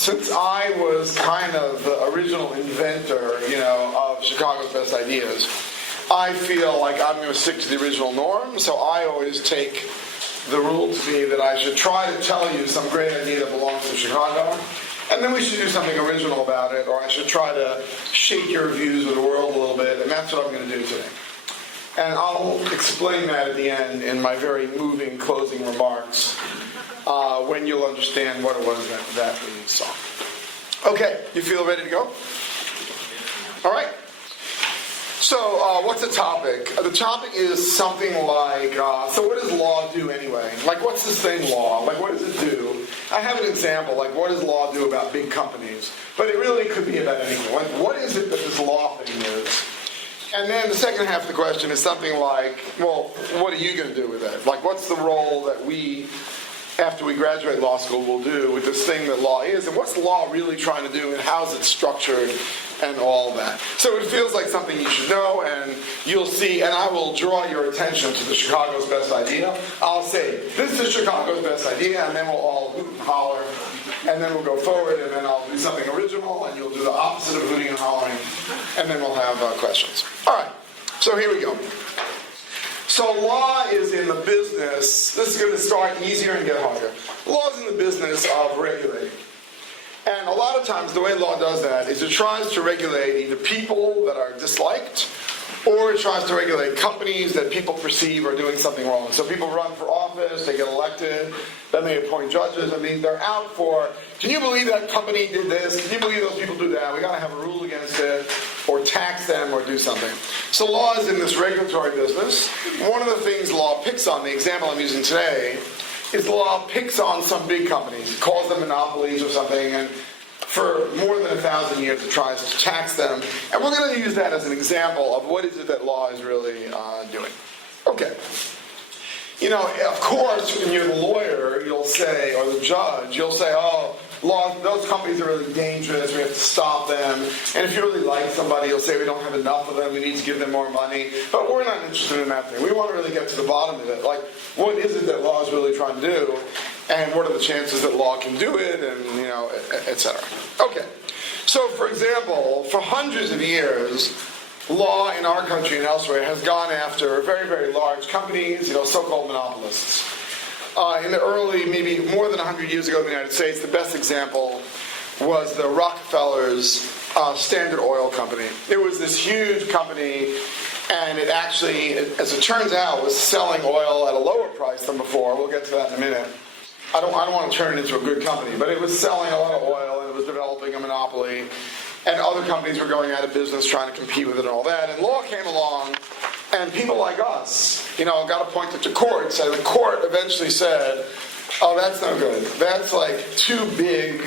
since I was kind of the original inventor, of Chicago's Best Ideas, I feel like I'm going to stick to the original norm, so I always take the rule to be that I should try to tell you some great idea that belongs to Chicago, and then we should do something original about it, or I should try to shake your views of the world a little bit, and that's what I'm going to do today. And I'll explain that at the end in my very moving closing remarks when you'll understand what it was that we saw. Okay, you feel ready to go? All right. So, what's the topic? The topic is something like, so what does law do anyway? Like, what's this thing, law? Like, what does it do? I have an example, like, what does law do about big companies? But it really could be about anything. Like, what is it that this law thing is? And then the second half of the question is something like, well, what are you going to do with it? Like, what's the role that we, after we graduate law school, will do with this thing that law is? And what's law really trying to do? And how's it structured? And all that. So it feels like something you should know, and you'll see, and I will draw your attention to the Chicago's Best Idea. I'll say, this is Chicago's Best Idea, and then we'll all hoot and holler, and then we'll go forward, and then I'll do something original, and you'll do the opposite of hooting and hollering, and then we'll have questions. All right, so here we go. So law is in the business, this is going to start easier and get harder. Law is in the business of regulating. And a lot of times the way law does that is it tries to regulate either people that are disliked, or it tries to regulate companies that people perceive are doing something wrong. So people run for office, they get elected, then they appoint judges. I mean, they're out for, can you believe that company did this? Can you believe those people do that? We got to have a rule against it, or tax them, or do something. So law is in this regulatory business. One of the things law picks on, the example I'm using today, is law picks on some big companies, calls them monopolies or something, and for more than 1,000 years it tries to tax them. And we're going to use that as an example of what is it that law is really doing. Okay. Of course, when you're the lawyer, you'll say, or the judge, you'll say, oh, law, those companies are really dangerous, we have to stop them. And if you really like somebody, you'll say we don't have enough of them, we need to give them more money. But we're not interested in that thing. We want to really get to the bottom of it. Like, what is it that law is really trying to do? And what are the chances that law can do it? And, et cetera. Okay. So, for example, for hundreds of years, law in our country and elsewhere has gone after very, very large companies, so-called monopolists. In the early, maybe more than 100 years ago in the United States, the best example was the Rockefellers' Standard Oil Company. It was this huge company, and it actually, as it turns out, was selling oil at a lower price than before. We'll get to that in a minute. I don't want to turn it into a good company, but it was selling a lot of oil, and it was developing a monopoly, and other companies were going out of business trying to compete with it and all that. And law came along, and people like us, got appointed to courts, and the court eventually said, oh, that's no good. That's too big.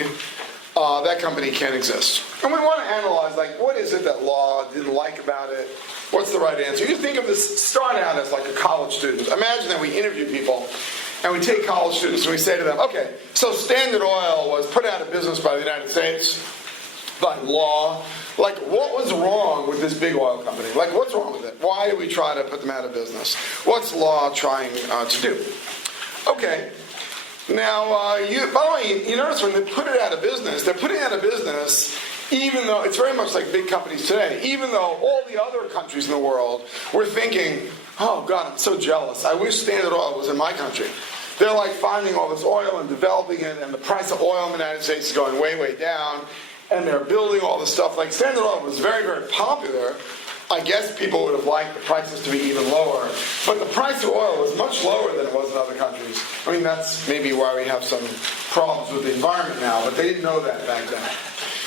That company can't exist. And we want to analyze, what is it that law didn't like about it? What's the right answer? You think of this, start out as like a college student. Imagine that we interview people, and we take college students, and we say to them, okay, so Standard Oil was put out of business by the United States by law. What was wrong with this big oil company? What's wrong with it? Why do we try to put them out of business? What's law trying to do? Okay. Now, by the way, you notice when they put it out of business, they're putting it out of business even though, it's very much like big companies today, even though all the other countries in the world were thinking, oh God, I'm so jealous. I wish Standard Oil was in my country. They're finding all this oil and developing it, and the price of oil in the United States is going way, way down. And they're building all this stuff. Standard Oil was very, very popular. I guess people would have liked the prices to be even lower. But the price of oil was much lower than it was in other countries. I mean, that's maybe why we have some problems with the environment now, but they didn't know that back then.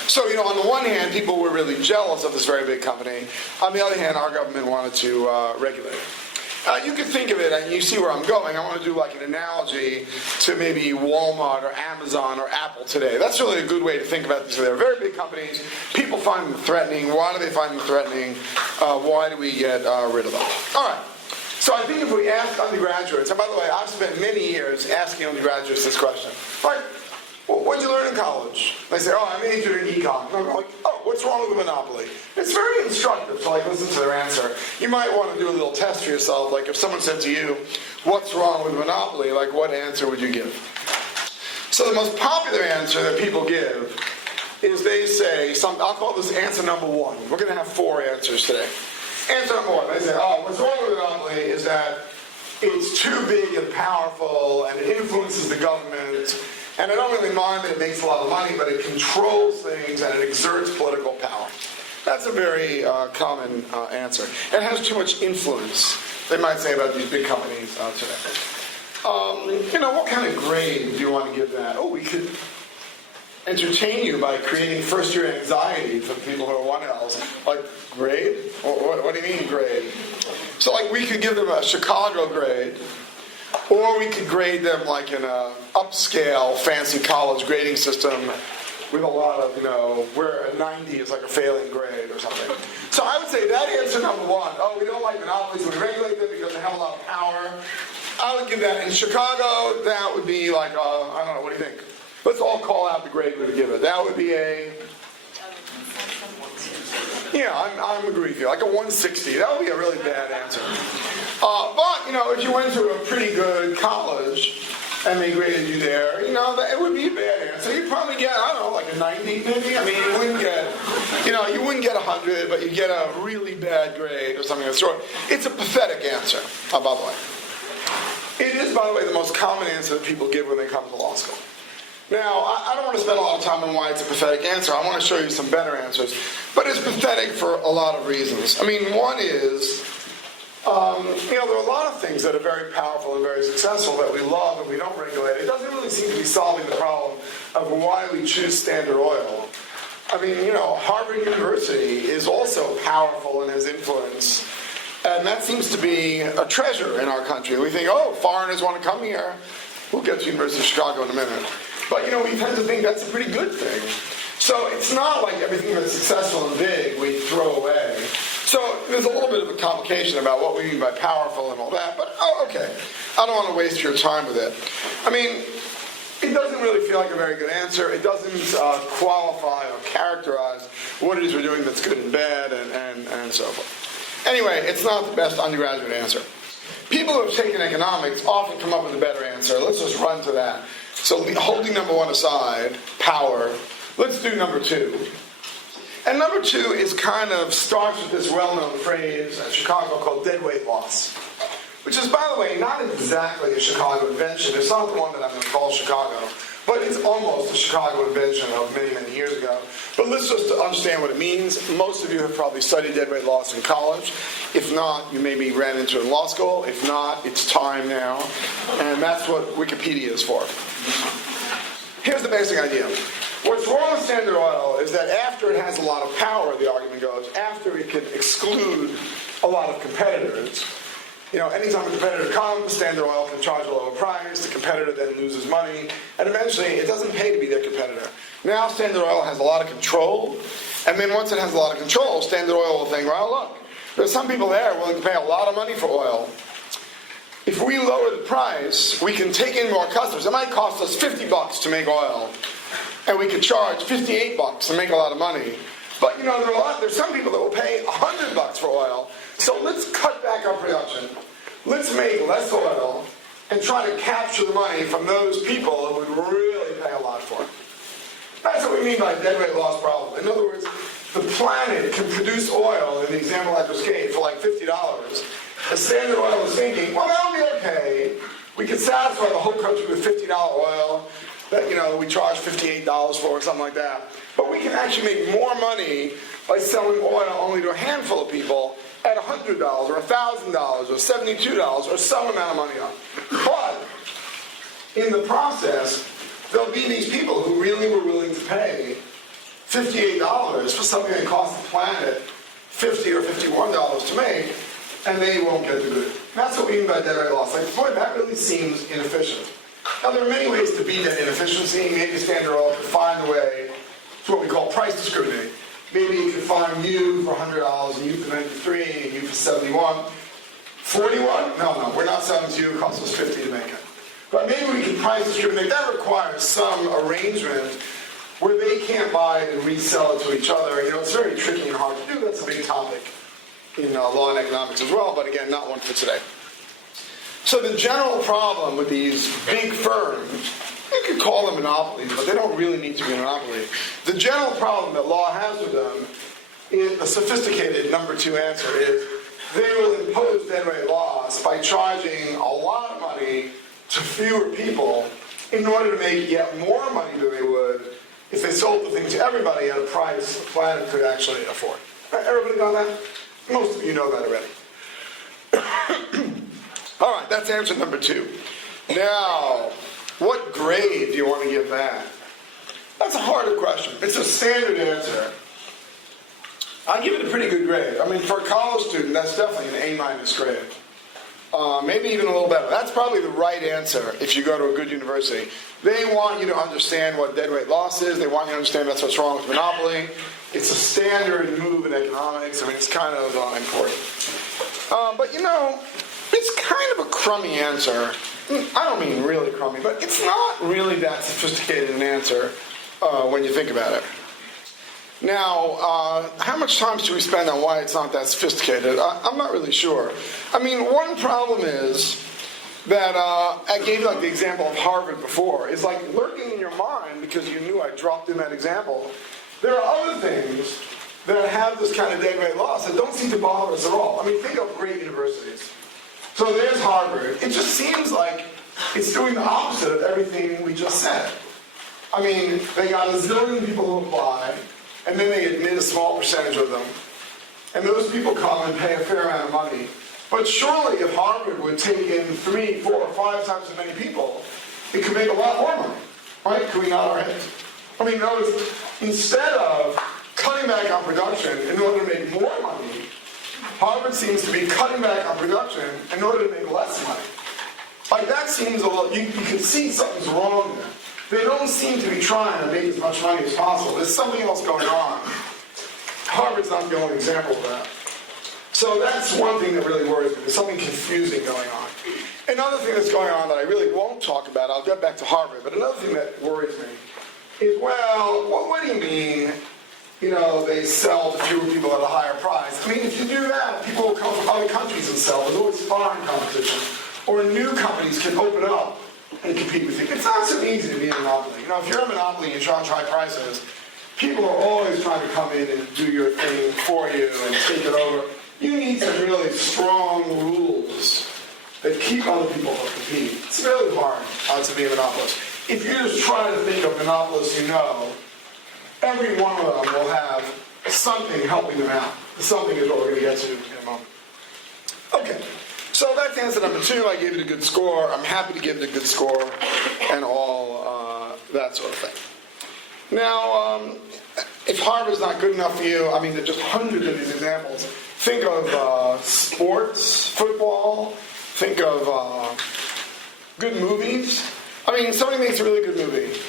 So, on the one hand, people were really jealous of this very big company. On the other hand, our government wanted to regulate it. You can think of it, and you see where I'm going. I want to do an analogy to maybe Walmart or Amazon or Apple today. That's really a good way to think about these. They're very big companies. People find them threatening. Why do they find them threatening? Why do we get rid of them? All right. So I think if we ask undergraduates, and by the way, I've spent many years asking undergraduates this question. Right? Well, what did you learn in college? They say, oh, I majored in econ. And I'm like, oh, what's wrong with the monopoly? It's very instructive to listen to their answer. You might want to do a little test for yourself. If someone said to you, what's wrong with monopoly? What answer would you give? So the most popular answer that people give is they say, I'll call this answer number one. We're going to have 4 answers today. Answer number one, they say, what's wrong with a monopoly is that it's too big and powerful and it influences the government, and I don't really mind that it makes a lot of money, but it controls things and it exerts political power. That's a very common answer. It has too much influence, they might say about these big companies today. What kind of grade do you want to give that? Oh, we could entertain you by creating first-year anxiety for people who are 1Ls. Like, grade? What do you mean, grade? So, we could give them a Chicago grade, or we could grade them like in a upscale, fancy college grading system with a lot of, where a 90 is like a failing grade or something. So I would say that answer number one, we don't like monopolies, so we regulate them because they have a lot of power. I would give that. In Chicago, that would be like, I don't know, what do you think? Let's all call out the grade we would give it. That would be a... Yeah, I'm agree with you. Like a 160. That would be a really bad answer. But, if you went to a pretty good college and they graded you there, it would be a bad answer. You'd probably get, I don't know, like a 90 maybe. I mean, you wouldn't get 100, but you'd get a really bad grade or something of the sort. It's a pathetic answer, by the way. It is, by the way, the most common answer that people give when they come to law school. Now, I don't want to spend a lot of time on why it's a pathetic answer. I want to show you some better answers. But it's pathetic for a lot of reasons. I mean, one is, there are a lot of things that are very powerful and very successful that we love and we don't regulate. It doesn't really seem to be solving the problem of why we choose Standard Oil. I mean, Harvard University is also powerful and has influence. And that seems to be a treasure in our country. We think, foreigners want to come here. We'll get to University of Chicago in a minute. But, we tend to think that's a pretty good thing. So it's not like everything that's successful and big we throw away. So there's a little bit of a complication about what we mean by powerful and all that. But, okay. I don't want to waste your time with it. I mean, it doesn't really feel like a very good answer. It doesn't qualify or characterize what it is we're doing that's good and bad and so forth. Anyway, it's not the best undergraduate answer. People who have taken economics often come up with a better answer. Let's just run to that. So holding number one aside, power, let's do number two. And number two is starts with this well-known phrase at Chicago called deadweight loss, which is, by the way, not exactly a Chicago invention. It's not the one that I'm going to call Chicago, but it's almost a Chicago invention of many, many years ago. But let's just understand what it means. Most of you have probably studied deadweight loss in college. If not, you maybe ran into it in law school. If not, it's time now. And that's what Wikipedia is for. Here's the basic idea. What's wrong with Standard Oil is that after it has a lot of power, the argument goes, after it can exclude a lot of competitors, anytime a competitor comes, Standard Oil can charge a lower price, the competitor then loses money, and eventually it doesn't pay to be their competitor. Now Standard Oil has a lot of control, and then once it has a lot of control, Standard Oil will think, well, look, there's some people there willing to pay a lot of money for oil. If we lower the price, we can take in more customers. It might cost us $50 to make oil, and we could charge $58 to make a lot of money. But there's some people that will pay $100 for oil. So let's cut back our production. Let's make less oil and try to capture the money from those people who would really pay a lot for it. That's what we mean by deadweight loss problem. In other words, the planet can produce oil, in the example I just gave, for like $50. The Standard Oil is thinking, well, that'll be okay. We can satisfy the whole country with $50 oil that, we charge $58 for or something like that. But we can actually make more money by selling oil only to a handful of people at $100 or $1,000 or $72 or some amount of money up. But in the process, there'll be these people who really were willing to pay $58 for something that cost the planet $50 or $51 to make, and they won't get the good. That's what we mean by deadweight loss. Boy, that really seems inefficient. Now, there are many ways to beat that inefficiency. Maybe Standard Oil could find a way to what we call price discriminating. Maybe you could find you for $100 and you for $93 and you for $71. $41? No, we're not selling to you. It costs us $50 to make it. But maybe we can price discriminate. That requires some arrangement where they can't buy it and resell it to each other. It's very tricky and hard to do. That's a big topic in law and economics as well, but again, not one for today. So the general problem with these big firms You could call them monopolies, but they don't really need to be a monopoly. The general problem that law has with them, in a sophisticated number two answer, is they will impose dead weight laws by charging a lot of money to fewer people in order to make yet more money than they would if they sold the thing to everybody at a price the planet could actually afford. Everybody got that? Most of you know that already. All right, that's answer number two. Now, what grade do you want to give that? That's a harder question. It's a standard answer. I give it a pretty good grade. I mean, for a college student, that's definitely an A- grade. Maybe even a little better. That's probably the right answer if you go to a good university. They want you to understand what deadweight loss is. They want you to understand that's what's wrong with monopoly. It's a standard move in economics. I mean, it's kind of important. But you know, it's kind of a crummy answer. I don't mean really crummy, but it's not really that sophisticated an answer when you think about it. Now, how much time should we spend on why it's not that sophisticated? I'm not really sure. I mean, one problem is that I gave like the example of Harvard before. It's like lurking in your mind because you knew I dropped in that example. There are other things that have this kind of deadweight loss that don't seem to bother us at all. I mean, think of great universities. So there's Harvard. It just seems like it's doing the opposite of everything we just said. I mean, they got a zillion people who apply, and then they admit a small percentage of them. And those people come and pay a fair amount of money. But surely if Harvard would take in 3, 4, 5 times as many people, it could make a lot more money. Right? Could we nod our heads? I mean, notice, instead of cutting back on production in order to make more money, Harvard seems to be cutting back on production in order to make less money. Like that seems a little, you can see something's wrong there. They don't seem to be trying to make as much money as possible. There's something else going on. Harvard's not the only example of that. So that's one thing that really worries me. There's something confusing going on. Another thing that's going on that I really won't talk about, I'll get back to Harvard, but another thing that worries me is, well, what do you mean, you know, they sell to fewer people at a higher price? I mean, if you do that, people will come from other countries and sell. There's always foreign competition. Or new companies can open up and compete with you. It's not so easy to be a monopoly. You know, if you're a monopoly and you charge high prices, people are always trying to come in and do your thing for you and take it over. You need some really strong rules that keep other people from competing. It's really hard to be a monopolist. If you just try to think of monopolists you know, every one of them will have something helping them out. Something is what we're going to get to in a moment. Okay. So that's answer number 2. I gave it a good score. I'm happy to give it a good score and all that sort of thing. Now, if Harvard's not good enough for you, I mean, there are just hundreds of these examples. Think of sports, football. Think of good movies. I mean, somebody makes a really good movie,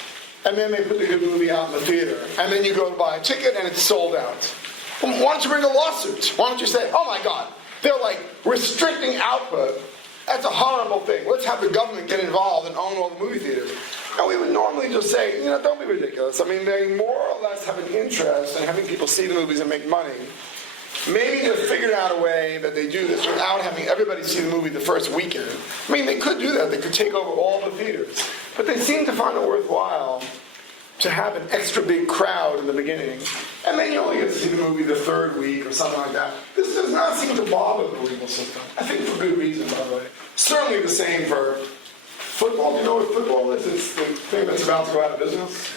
and then they put the good movie out in the theater, and then you go to buy a ticket, and it's sold out. Well, why don't you bring a lawsuit? Why don't you say, oh my God, they're like restricting output. That's a horrible thing. Let's have the government get involved and own all the movie theaters. And we would normally just say, you know, don't be ridiculous. I mean, they more or less have an interest in having people see the movies and make money. Maybe they've figured out a way that they do this without having everybody see the movie the first weekend. I mean, they could do that. They could take over all the theaters. But they seem to find it worthwhile to have an extra big crowd in the beginning, and then you only get to see the movie the third week or something like that. This does not seem to bother the legal system. I think for good reason, by the way. Certainly the same for football. Do you know what football is? It's the thing that's about to go out of business.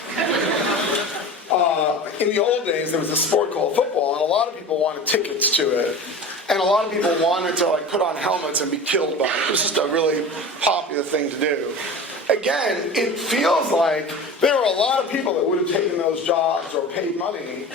In the old days, there was a sport called football, and a lot of people wanted tickets to it. And a lot of people wanted to like put on helmets and be killed by it. It was just a really popular thing to do. Again, it feels like there were a lot of people that would have taken those jobs or paid money.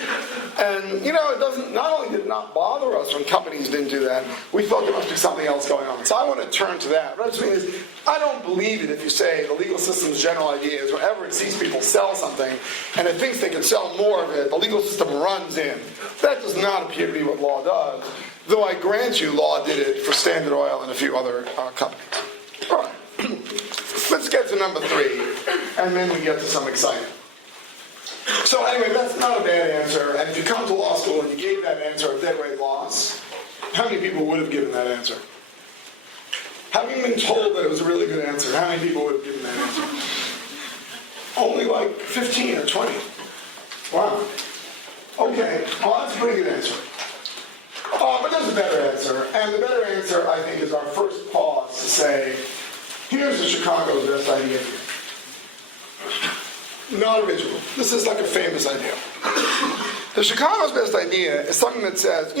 And, you know, it doesn't, not only did it not bother us when companies didn't do that, we thought there must be something else going on. So I want to turn to that. What I mean is, I don't believe it if you say the legal system's general idea is whenever it sees people sell something and it thinks they can sell more of it, the legal system runs in. That does not appear to be what law does, though I grant you law did it for Standard Oil and a few other companies. All right. Let's get to number 3, and then we get to some excitement. So anyway, that's not a bad answer, and if you come to law school and you gave that answer of deadweight loss, how many people would have given that answer? Having been told that it was a really good answer, how many people would have given that answer? Only like 15 or 20. Wow. Okay, well that's a pretty good answer. But there's a better answer, and the better answer, I think, is our first pause to say, here's the Chicago's best idea for you. Not original. This is like a famous idea. The Chicago's best idea is something that says,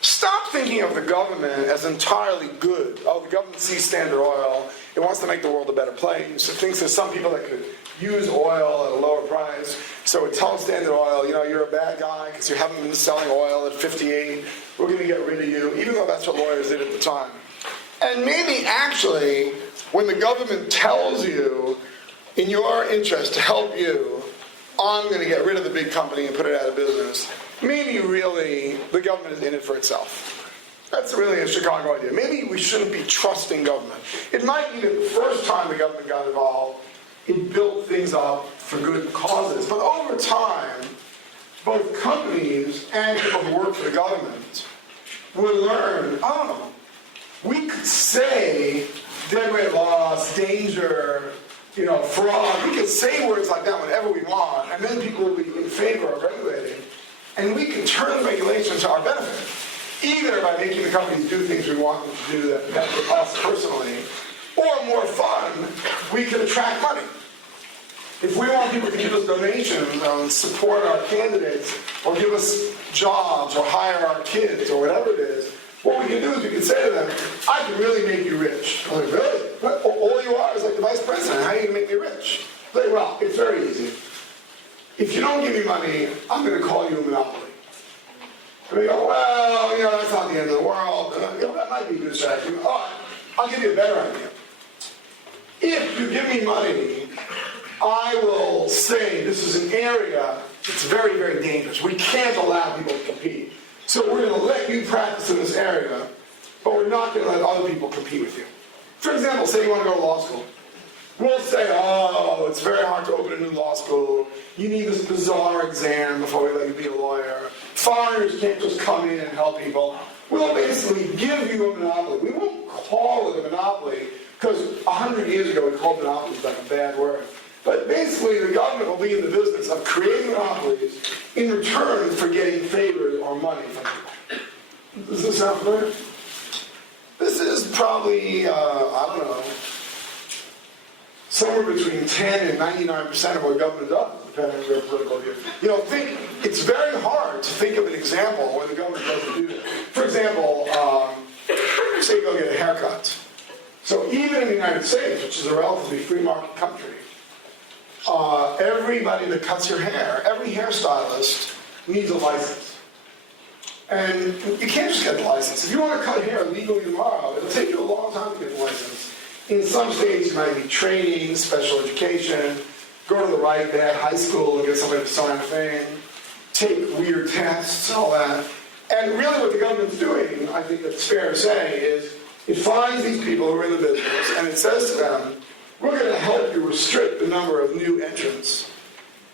stop thinking of the government as entirely good. Oh, the government sees Standard Oil. It wants to make the world a better place. It thinks there's some people that could use oil at a lower price. So it tells Standard Oil, you're a bad guy because you haven't been selling oil at 58. We're going to get rid of you, even though that's what lawyers did at the time. And maybe actually, when the government tells you, in your interest to help you, I'm going to get rid of the big company and put it out of business, maybe really the government is in it for itself. That's really a Chicago idea. Maybe we shouldn't be trusting government. It might be that the first time the government got involved, it built things up for good causes. But over time, both companies and people who work for the government will learn, we could say dead weight loss, danger, fraud. We could say words like that whenever we want, and then people will be in favor of regulating. And we can turn regulation to our benefit, either by making the companies do things we want them to do that benefit us personally, or more fun, we can attract money. If we want people to give us donations and support our candidates, or give us jobs, or hire our kids, or whatever it is, what we can do is we can say to them, I can really make you rich. I'm like, really? But all you are is like the vice president. How are you going to make me rich? Like, well, it's very easy. If you don't give me money, I'm going to call you a monopoly. And they go, well, that's not the end of the world. That might be a good strategy. I'll give you a better idea. If you give me money, I will say this is an area that's very, very dangerous. We can't allow people to compete. So we're going to let you practice in this area, but we're not going to let other people compete with you. For example, say you want to go to law school. We'll say, it's very hard to open a new law school. You need this bizarre exam before we let you be a lawyer. Foreigners can't just come in and help people. We'll basically give you a monopoly. We won't call it a monopoly, because 100 years ago we called monopolies like a bad word. But basically the government will be in the business of creating monopolies in return for getting favors or money from people. Does this sound familiar? This is probably, somewhere between 10 and 99% of what government does, depending on your political view. It's very hard to think of an example where the government doesn't do that. For example, say you go get a haircut. So even in the United States, which is a relatively free market country, everybody that cuts your hair, every hairstylist needs a license. And you can't just get the license. If you want to cut hair legally tomorrow, it'll take you a long time to get the license. In some states, you might need training, special education, go to the right bad high school and get somebody to sign a thing, take weird tests, all that. And really what the government's doing, I think it's fair to say, is it finds these people who are in the business and it says to them, we're going to help you restrict the number of new entrants.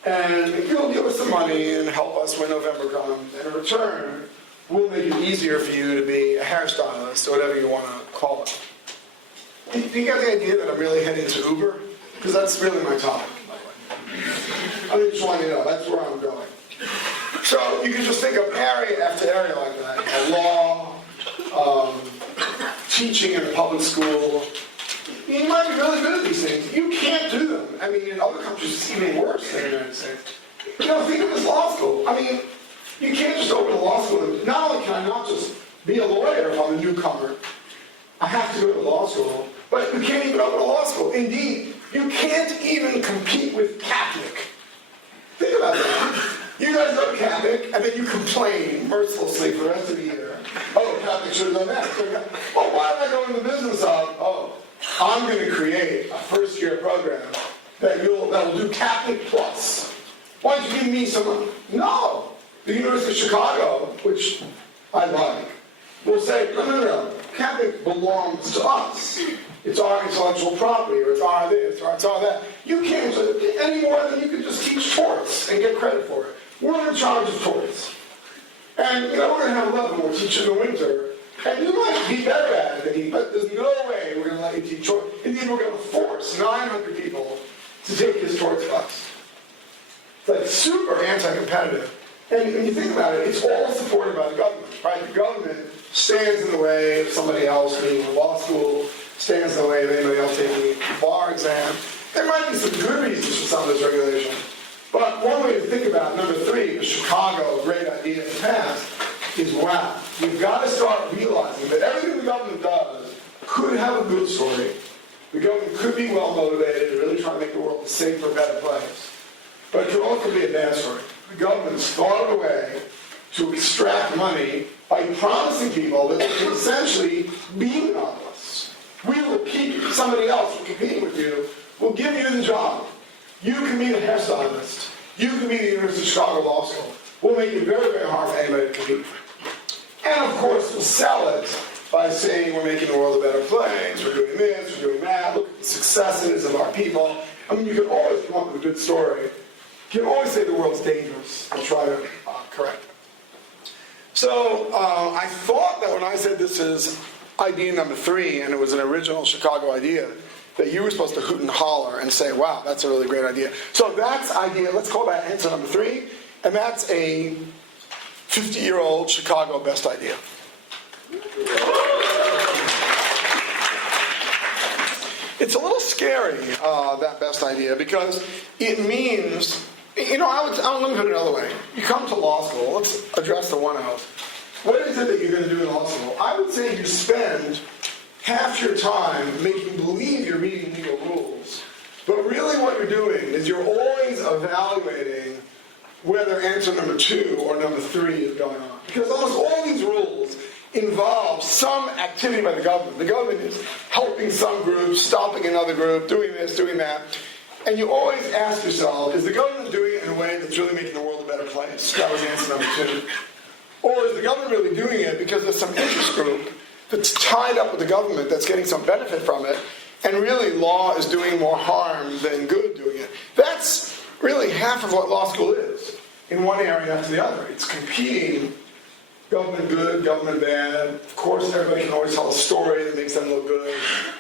And you'll give us the money and help us when November comes. And in return, we'll make it easier for you to be a hairstylist or whatever you want to call it. Do you get the idea that I'm really heading to Uber? Because that's really my topic, by the way. I just want you to know, that's where I'm going. So you can just think of area after area like that. Law, teaching in a public school. You might be really good at these things. You can't do them. In other countries it's even worse than the United States. Think of this law school. You can't just open a law school. Not only can I not just be a lawyer if I'm a newcomer, I have to go to law school, but you can't even open a law school. Indeed, you can't even compete with Catholic. Think about that. You guys go to Catholic, and then you complain mercilessly for the rest of the year. Catholic should have done that. Well, why am I going in the business of, I'm going to create a first-year program that will do Catholic Plus. Why don't you give me some money? No. The University of Chicago, which I like, will say, no. Catholic belongs to us. It's our intellectual property, or it's our this, or it's our that. You can't any more than you can just teach torts and get credit for it. We're in charge of torts. And we're going to have Levmore teach in the winter. And you might be better at it than he, but there's no way we're going to let you teach torts. Indeed, we're going to force 900 people to take his towards bus. It's like super anti-competitive. And when you think about it, it's all supported by the government, right? The government stands in the way of somebody else being in law school, stands in the way of anybody else taking a bar exam. There might be some good reasons for some of this regulation. But one way to think about number 3, the Chicago, a great idea in the past, is wow, you've got to start realizing that everything the government does could have a good story. The government could be well motivated, really trying to make the world a safer, better place. But it could also be a bad story. The government's thought of a way to extract money by promising people that they can essentially be monopolists. We will keep somebody else from competing with you. We'll give you the job. You can be the hairstylist. You can be the University of Chicago Law School. We'll make it very, very hard for anybody to compete. And of course, we'll sell it by saying we're making the world a better place, we're doing this, we're doing that, look at the successes of our people. I mean, you can always come up with a good story. You can always say the world's dangerous and try to correct it. So I thought that when I said this is idea number 3, and it was an original Chicago idea, that you were supposed to hoot and holler and say, wow, that's a really great idea. So that's idea, let's call that answer number 3, and that's a 50-year-old Chicago best idea. It's a little scary, that best idea, because it means, let me put it another way. You come to law school, let's address the one out. What is it that you're going to do in law school? I would say you spend half your time making believe you're reading legal rules, but really what you're doing is you're always evaluating whether answer number 2 or number 3 is going on. Because almost all these rules involve some activity by the government. The government is helping some group, stopping another group, doing this, doing that. And you always ask yourself, is the government doing it in a way that's really making the world a better place? That was answer number 2. Or is the government really doing it because there's some interest group that's tied up with the government that's getting some benefit from it, and really law is doing more harm than good doing it? That's really half of what law school is, in one area after the other. It's competing, government good, government bad. Of course, everybody can always tell a story that makes them look good,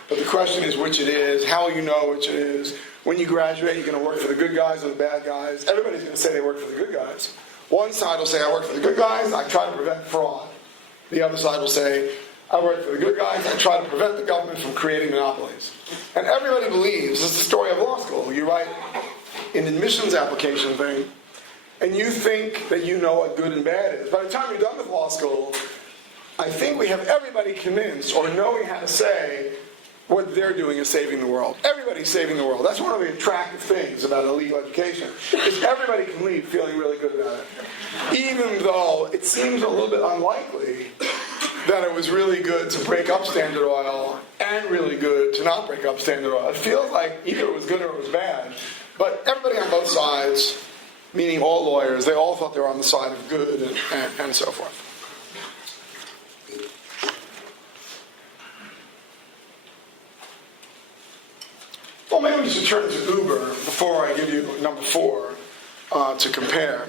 but the question is which it is, how you know which it is. When you graduate, you're going to work for the good guys or the bad guys. Everybody's going to say they work for the good guys. One side will say, I work for the good guys, I try to prevent fraud. The other side will say, I work for the good guys, I try to prevent the government from creating monopolies. And everybody believes, this is the story of law school. You write an admissions application thing, and you think that you know what good and bad is. By the time you're done with law school, I think we have everybody convinced, or knowing how to say, what they're doing is saving the world. Everybody's saving the world. That's one of the attractive things about a legal education, is everybody can leave feeling really good about it. Even though it seems a little bit unlikely that it was really good to break up Standard Oil and really good to not break up Standard Oil. It feels like either it was good or it was bad. But everybody on both sides, meaning all lawyers, they all thought they were on the side of good and so forth. Well, maybe we should turn to Uber before I give you number 4 to compare.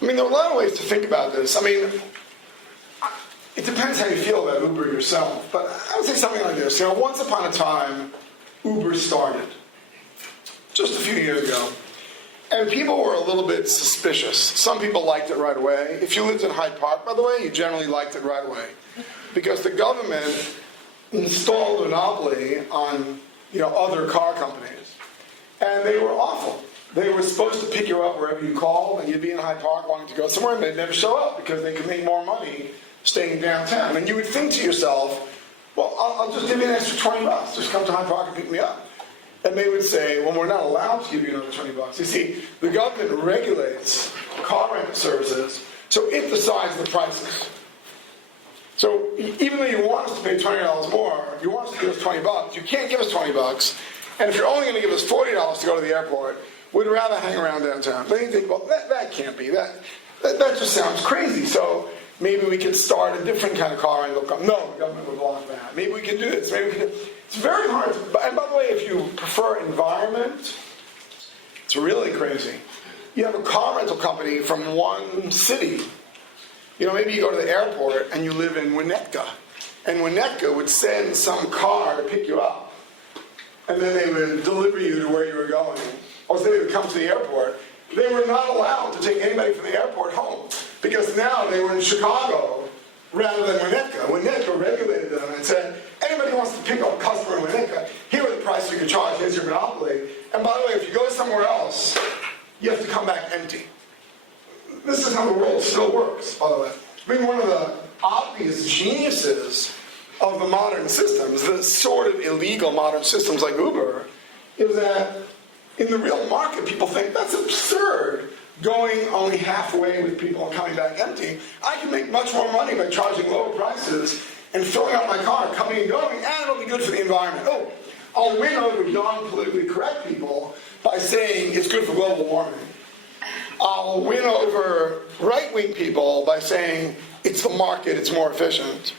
I mean, there are a lot of ways to think about this. I mean, it depends how you feel about Uber yourself, but I would say something like this. Once upon a time, Uber started, just a few years ago, and people were a little bit suspicious. Some people liked it right away. If you lived in Hyde Park, by the way, you generally liked it right away, because the government installed a monopoly on other car companies. And they were awful. They were supposed to pick you up wherever you called, and you'd be in Hyde Park wanting to go somewhere, and they'd never show up because they could make more money staying downtown. And you would think to yourself, well, I'll just give you an extra $20. Just come to Hyde Park and pick me up. And they would say, well, we're not allowed to give you another $20. You see, the government regulates car rental services, so it decides the prices. So even though you want us to pay $20 more, you want us to give us $20, you can't give us $20. And if you're only going to give us $40 to go to the airport, we'd rather hang around downtown. But you think, well, that can't be. That just sounds crazy. So maybe we could start a different kind of car rental company. No, the government would block that. Maybe we can do this. Maybe we can do. It's very hard. And by the way, if you prefer environment, it's really crazy. You have a car rental company from one city. Maybe you go to the airport and you live in Winnetka, and Winnetka would send some car to pick you up. and then they would deliver you to where you were going, or say they would come to the airport, they were not allowed to take anybody from the airport home, because now they were in Chicago rather than Winnetka. Winnetka regulated them and said, anybody who wants to pick up a customer in Winnetka, here are the prices you can charge, here's your monopoly. And by the way, if you go somewhere else, you have to come back empty. This is how the world still works, by the way. I mean, one of the obvious geniuses of the modern systems, the sort of illegal modern systems like Uber, is that in the real market, people think that's absurd, going only halfway with people and coming back empty. I can make much more money by charging lower prices and filling up my car, coming and going, and it'll be good for the environment. Oh, I'll win over non-politically correct people by saying it's good for global warming. I'll win over right-wing people by saying it's the market, it's more efficient.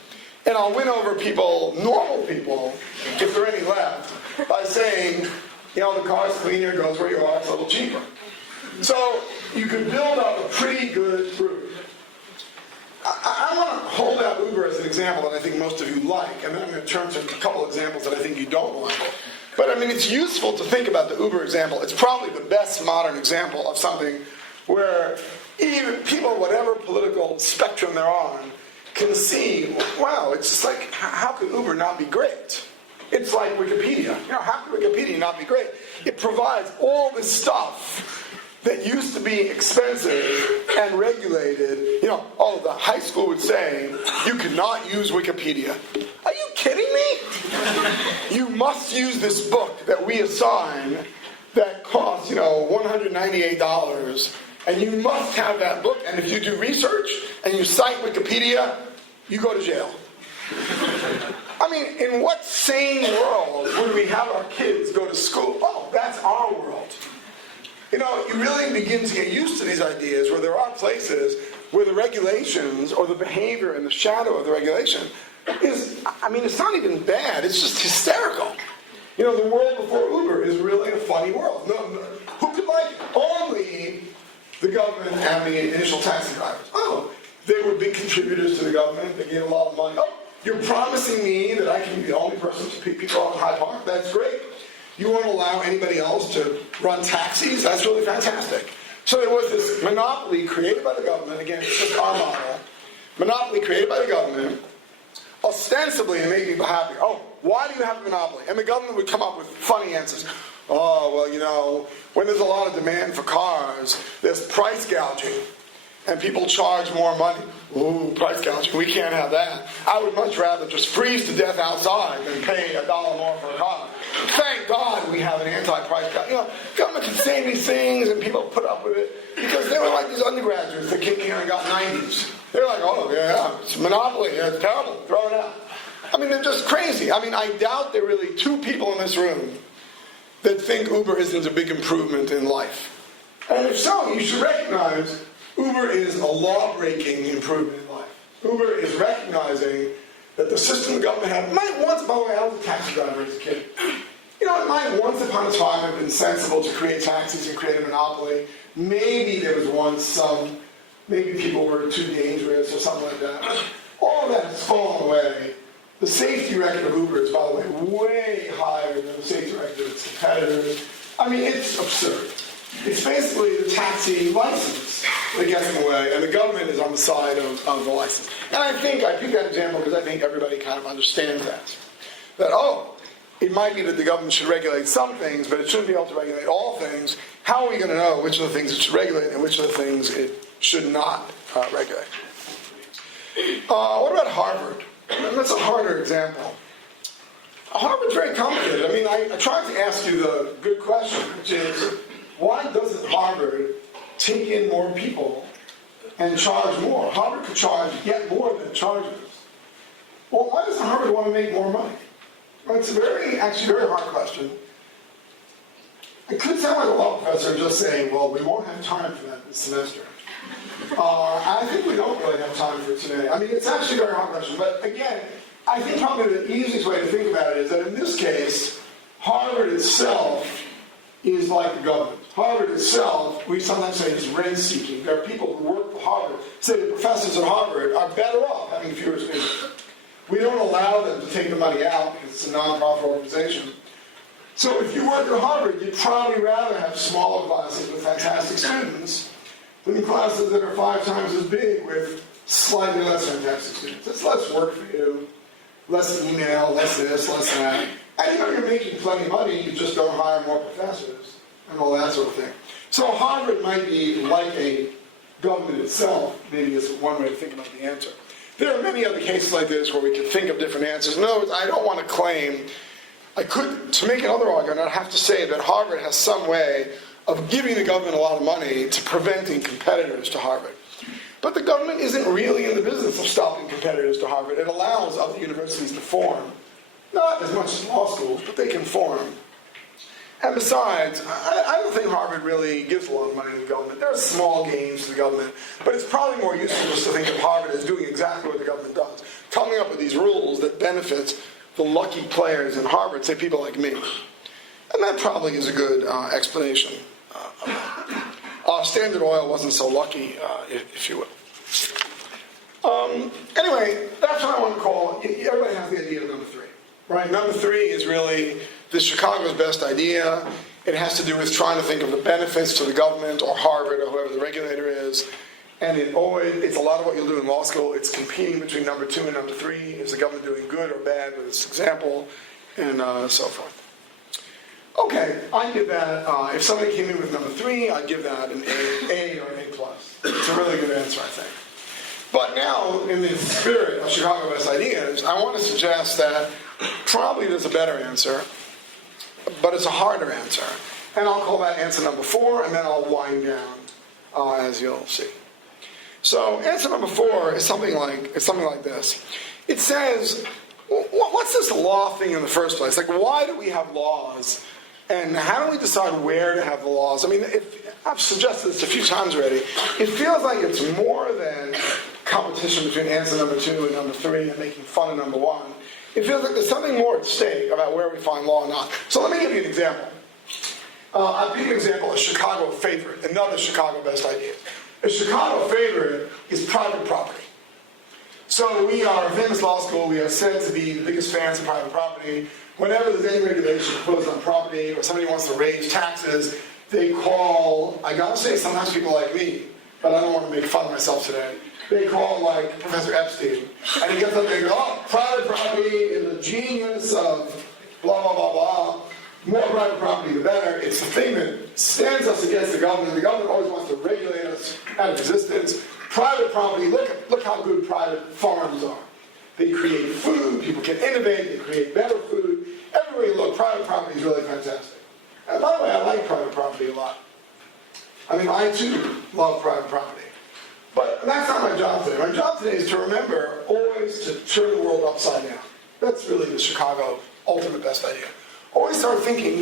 And I'll win over people, normal people, if there are any left, by saying, you know, the car's cleaner, goes where you are, it's a little cheaper. So you could build up a pretty good group. I want to hold out Uber as an example that I think most of you like, and then I'm going to turn to a couple examples that I think you don't like. But I mean, it's useful to think about the Uber example. It's probably the best modern example of something where even people, whatever political spectrum they're on, can see, wow, it's just like, how could Uber not be great? It's like Wikipedia. You know, how could Wikipedia not be great? It provides all this stuff that used to be expensive and regulated. You know, oh, the high school would say, you could not use Wikipedia. Are you kidding me? You must use this book that we assign that costs, you know, $198, and you must have that book, and if you do research and you cite Wikipedia, you go to jail. I mean, in what sane world would we have our kids go to school? Oh, that's our world. You know, you really begin to get used to these ideas where there are places where the regulations or the behavior in the shadow of the regulation is, I mean, it's not even bad, it's just hysterical. You know, the world before Uber is really a funny world. No, who could like it? Only the government and the initial taxi drivers. Oh, they were big contributors to the government, they gave a lot of money. Oh, you're promising me that I can be the only person to pick people up in Hyde Park? That's great. You won't allow anybody else to run taxis? That's really fantastic. So there was this monopoly created by the government, again, it's just our model, monopoly created by the government, ostensibly to make people happy. Oh, why do you have a monopoly? And the government would come up with funny answers. Oh, well, you know, when there's a lot of demand for cars, there's price gouging, and people charge more money. Ooh, price gouging, we can't have that. I would much rather just freeze to death outside than pay $1 more for a car. Thank God we have an anti-price gouging. You know, government can say these things and people put up with it because they were like these undergraduates that came here and got 90s. They're like, oh, yeah, it's a monopoly, yeah, it's terrible, throw it out. I mean, they're just crazy. I mean, I doubt there are really two people in this room that think Uber isn't a big improvement in life. And if so, you should recognize Uber is a law-breaking improvement in life. Uber is recognizing that the system the government had might once, by the way, I was a taxi driver as a kid. You know, it might once upon a time have been sensible to create taxis and create a monopoly. Maybe there was once maybe people were too dangerous or something like that. All of that has fallen away. The safety record of Uber is, by the way, way higher than the safety record of its competitors. I mean, it's absurd. It's basically the taxi license that gets in the way, and the government is on the side of the license. And I picked that example because I think everybody kind of understands that. That, oh, it might be that the government should regulate some things, but it shouldn't be able to regulate all things. How are we going to know which of the things it should regulate and which of the things it should not regulate? What about Harvard? That's a harder example. Harvard's very complicated. I mean, I tried to ask you the good question, which is, why doesn't Harvard take in more people and charge more? Harvard could charge yet more than it charges. Well, why doesn't Harvard want to make more money? Well, it's actually a very hard question. It could sound like a law professor just saying, well, we won't have time for that this semester. I think we don't really have time for it today. I mean, it's actually a very hard question. But again, I think probably the easiest way to think about it is that in this case, Harvard itself is like the government. Harvard itself, we sometimes say, is rent-seeking. There are people who work for Harvard, say the professors at Harvard are better off having fewer students. We don't allow them to take the money out because it's a non-profit organization. So if you work at Harvard, you'd probably rather have smaller classes with fantastic students than classes that are 5 times as big with slightly less fantastic students. It's less work for you, less email, less this, less that. And you're making plenty of money, you just don't hire more professors and all that sort of thing. So Harvard might be like a government itself, maybe is one way to think about the answer. There are many other cases like this where we can think of different answers. In other words, I don't want to claim, to make another argument, I'd have to say that Harvard has some way of giving the government a lot of money to preventing competitors to Harvard. But the government isn't really in the business of stopping competitors to Harvard. It allows other universities to form. Not as much as law schools, but they can form. And besides, I don't think Harvard really gives a lot of money to the government. There are small gains to the government, but it's probably more useful just to think of Harvard as doing exactly what the government does, coming up with these rules that benefit the lucky players in Harvard, say people like me. And that probably is a good explanation. Standard Oil wasn't so lucky, if you will. Anyway, that's what I want to call it. Everybody has the idea of number 3, right? Number 3 is really this Chicago's best idea. It has to do with trying to think of the benefits to the government or Harvard or whoever the regulator is. And it's a lot of what you'll do in law school. It's competing between number 2 and number 3. Is the government doing good or bad with this example? And so forth. Okay, I'd give that, if somebody came in with number 3, I'd give that an A or an A+. It's a really good answer, I think. But now, in the spirit of Chicago Best Ideas, I want to suggest that probably there's a better answer, but it's a harder answer. And I'll call that answer number 4, and then I'll wind down, as you'll see. So answer number 4 is something like this. It says, what's this law thing in the first place? Like, why do we have laws? And how do we decide where to have the laws? I mean, I've suggested this a few times already. It feels like it's more than competition between answer number 2 and number 3 and making fun of number 1. It feels like there's something more at stake about where we find law or not. So let me give you an example. I'll give you an example, a Chicago favorite, another Chicago best idea. A Chicago favorite is private property. So we are a famous law school. We are said to be the biggest fans of private property. Whenever there's any regulation proposed on property or somebody wants to raise taxes, they call, I gotta say, sometimes people like me, but I don't want to make fun of myself today, they call like Professor Epstein, and he gets up there and goes, oh, private property is the genius of blah, blah, blah, blah. More private property, the better. It's the thing that stands us against the government. The government always wants to regulate us out of existence. Private property, look how good private farms are. They create food, people can innovate, they create better food. Everywhere you look, private property is really fantastic. And by the way, I like private property a lot. I mean, I too love private property. But that's not my job today. My job today is to remember always to turn the world upside down. That's really the Chicago ultimate best idea. Always start thinking,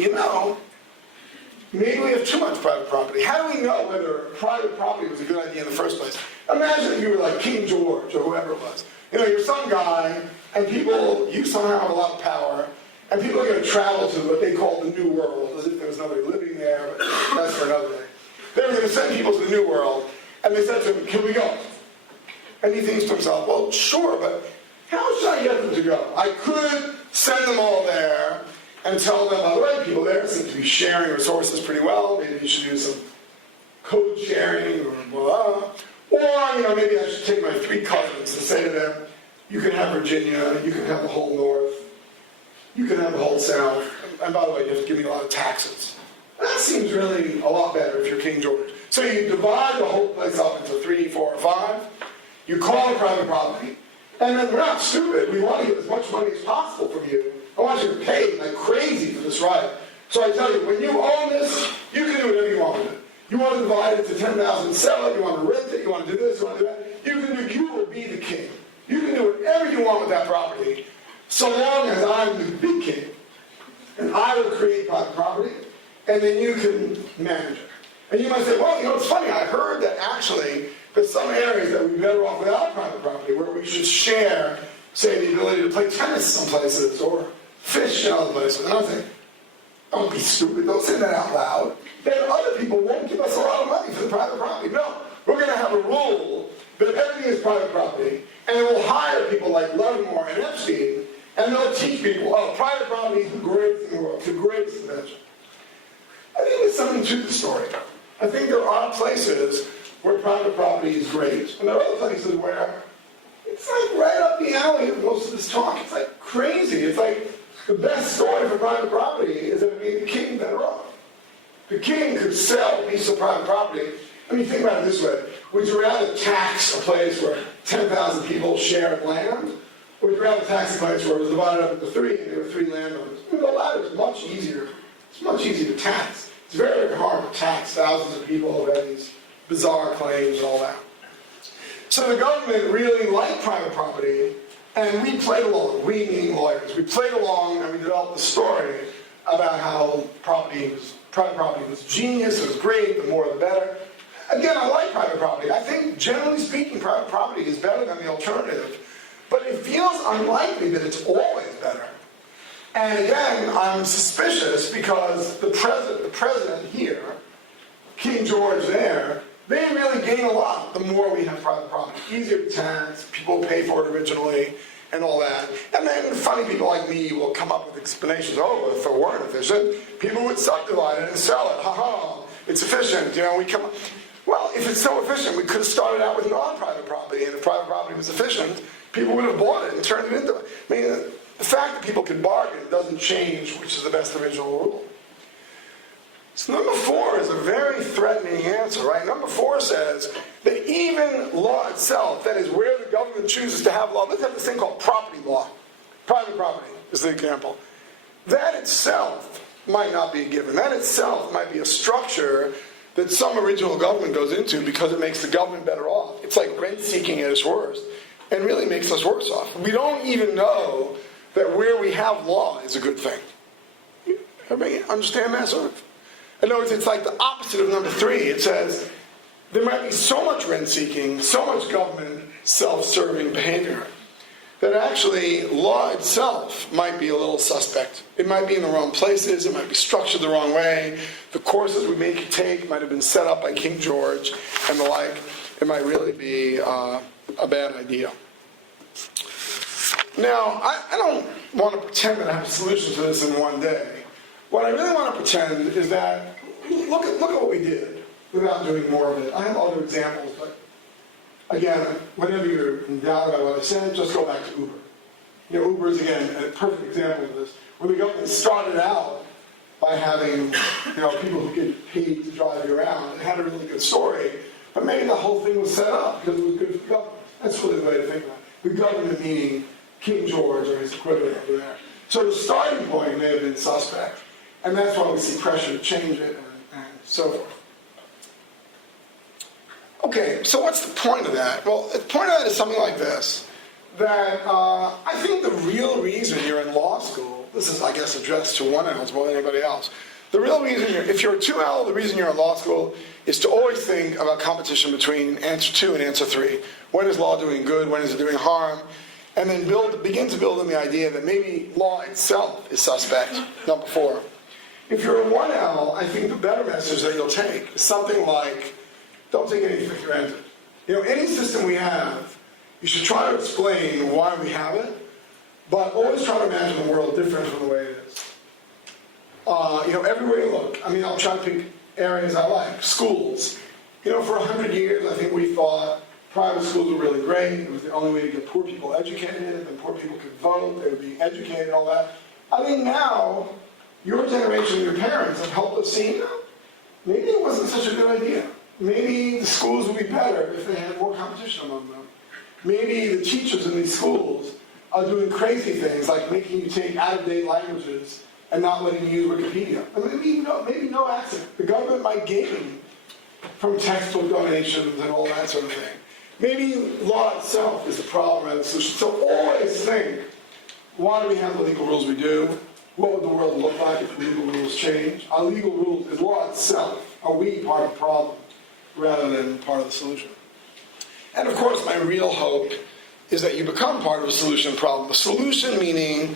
maybe we have too much private property. How do we know whether private property was a good idea in the first place? Imagine if you were like King George or whoever it was. You're some guy, and you somehow have a lot of power, and people are going to travel to what they call the New World, as if there was nobody living there, but that's for another day. They were going to send people to the New World, and they said to him, can we go? And he thinks to himself, well, sure, but how should I get them to go? I could send them all there and tell them, by the way, people there seem to be sharing resources pretty well. Maybe you should do some code sharing or blah. Or, maybe I should take my 3 cousins and say to them, you can have Virginia, you can have the whole North, you can have the whole South, and by the way, you have to give me a lot of taxes. That seems really a lot better if you're King George. So you divide the whole place up into 3, 4, or 5, you call it private property, and then we're not stupid. We want to get as much money as possible from you. I want you to pay like crazy for this right. So I tell you, when you own this, you can do whatever you want with it. You want to divide it to 10,000 and sell it, you want to rent it, you want to do this, you want to do that. You will be the king. You can do whatever you want with that property, so long as I'm the big king. And I will create private property, and then you can manage it. And you might say, well, it's funny, I heard that actually there's some areas that we'd be better off without private property, where we should share, say, the ability to play tennis some places, or fish in other places. And I think, don't be stupid, don't say that out loud. Then other people won't give us a lot of money for the private property. No, we're going to have a rule that everything is private property, and then we'll hire people like Levmore and Epstein, And they'll teach people, oh, private property is the greatest thing in the world, it's the greatest invention. I think there's something to the story. I think there are places where private property is great, and there are other places where it's like right up the alley of most of this talk. It's like crazy. It's like the best story for private property is that it made the king better off. The king could sell a piece of private property. I mean, think about it this way. Would you rather tax a place where 10,000 people shared land? Or would you rather tax a place where it was divided up into three and there were 3 landowners? I mean, the latter is much easier. It's much easier to tax. It's very, very hard to tax thousands of people who have these bizarre claims and all that. So the government really liked private property, and we played along, we meaning lawyers. We played along and we developed the story about how private property was genius, it was great, the more the better. Again, I like private property. I think, generally speaking, private property is better than the alternative. But it feels unlikely that it's always better. And again, I'm suspicious because the president here, King George there, they really gain a lot the more we have private property. Easier to tax, people pay for it originally, and all that. And then funny people like me will come up with explanations. Oh, if it weren't efficient, people would subdivide it and sell it. Ha ha, it's efficient. You know, we come. Well, if it's so efficient, we could have started out with non-private property, and if private property was efficient, people would have bought it and turned it into. I mean, the fact that people can bargain doesn't change which is the best original rule. So number 4 is a very threatening answer, right? Number 4 says that even law itself, that is where the government chooses to have law, let's have this thing called property law. Private property is the example. That itself might not be a given. That itself might be a structure that some original government goes into because it makes the government better off. It's like rent-seeking at its worst, and really makes us worse off. We don't even know that where we have law is a good thing. Everybody understand that sort of? In other words, it's like the opposite of number 3. It says there might be so much rent-seeking, so much government self-serving behavior, that actually law itself might be a little suspect. It might be in the wrong places, it might be structured the wrong way, the courses we make you take might have been set up by King George and the like. It might really be a bad idea. Now, I don't want to pretend that I have a solution to this in one day. What I really want to pretend is that, look at what we did without doing more of it. I have other examples, but again, whenever you're in doubt about what I said, just go back to Uber. You know, Uber is, again, a perfect example of this. When the government started out by having, people who get paid to drive you around, it had a really good story, but maybe the whole thing was set up because it was good for the government. That's really the way to think about it. The government meaning King George or his equivalent over there. So the starting point may have been suspect, and that's why we see pressure to change it and so forth. Okay, so what's the point of that? Well, the point of that is something like this, that I think the real reason you're in law school, this is, I guess, addressed to 1Ls more than anybody else, the real reason if you're a 2L, the reason you're in law school is to always think about competition between answer 2 and answer 3. When is law doing good? When is it doing harm? And then begin to build in the idea that maybe law itself is suspect, number 4. If you're a 1L, I think the better message that you'll take is something like, don't take anything for granted. Any system we have, you should try to explain why we have it, but always try to imagine the world different from the way it is. Everywhere you look, I'll try to pick areas I like. Schools. For 100 years, I think we thought private schools were really great. It was the only way to get poor people educated, and poor people could vote, they would be educated, and all that. I think now, your generation, your parents have helped us see, maybe it wasn't such a good idea. Maybe the schools would be better if they had more competition among them. Maybe the teachers in these schools are doing crazy things like making you take out-of-date languages and not letting you use Wikipedia. Maybe no accident. The government might gain from textbook donations and all that sort of thing. Maybe law itself is the problem rather than the solution. So always think, why do we have the legal rules we do? What would the world look like if legal rules change? Our legal rules, is law itself, are we part of the problem rather than part of the solution? And of course, my real hope is that you become part of a solution problem. The solution meaning